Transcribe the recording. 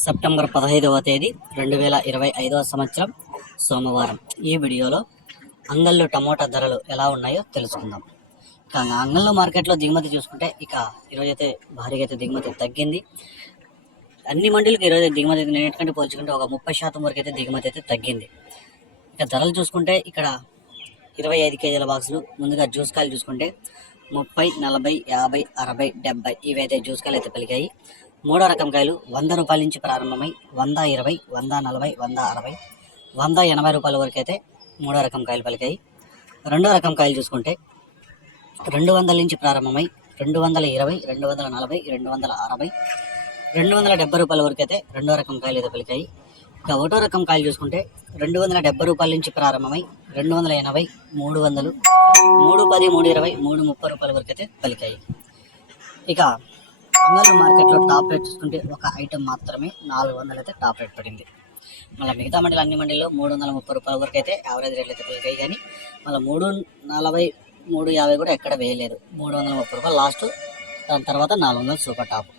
September 15వ తేదీ 2025వ సంవత్సరం సోమవారం. ఈ వీడియోలో అంగళ్ళు టమోటా ధరలు ఎలా ఉన్నాయో తెలుసుకుందాం. ఇక అంగళ్ళు మార్కెట్లో దిగుమతి చూసుకుంటే ఇక ఈరోజు అయితే భారీగా అయితే దిగుమతి తగ్గింది. అన్ని మండీలకు ఈరోజు దిగుమతి నేటికంటే పోల్చుకుంటే ఒక 30% వరకు అయితే దిగుమతి అయితే తగ్గింది. ఇక ధరలు చూసుకుంటే ఇక్కడ 25 కేజీల బాక్సులు, ముందుగా జ్యూస్ కాయలు చూసుకుంటే 30, 40, 50, 60, 70 ఇవైతే జ్యూస్ కాయలు అయితే పలికాయి. మూడో రకం కాయలు 100 రూపాయల నుంచి ప్రారంభమై 120, 140, 160, 180 రూపాయల వరకు అయితే మూడో రకం కాయలు పలికాయి. రెండో రకం కాయలు చూసుకుంటే 200 నుంచి ప్రారంభమై 220, 240, 260, 270 రూపాయల వరకు అయితే రెండో రకం కాయలు అయితే పలికాయి. ఇక ఒకటో రకం కాయలు చూసుకుంటే 270 రూపాయల నుంచి ప్రారంభమై 280, 300, 310, 320, 330 రూపాయల వరకు అయితే పలికాయి. ఇక అంగళ్ళు మార్కెట్లో టాప్ రేట్ చూసుకుంటే ఒక ఐటెం మాత్రమే 400 అయితే టాప్ రేట్ పడింది. మళ్ళీ మిగతా మండలి అన్ని మండలిలో 330 రూపాయల వరకు అయితే యావరేజ్ రేట్లు అయితే పలికాయి. కానీ మళ్ళీ 340, 350 కూడా ఎక్కడ వేయలేదు. 330 రూపాయలు లాస్ట్, దాని తర్వాత 400 సూపర్ టాప్.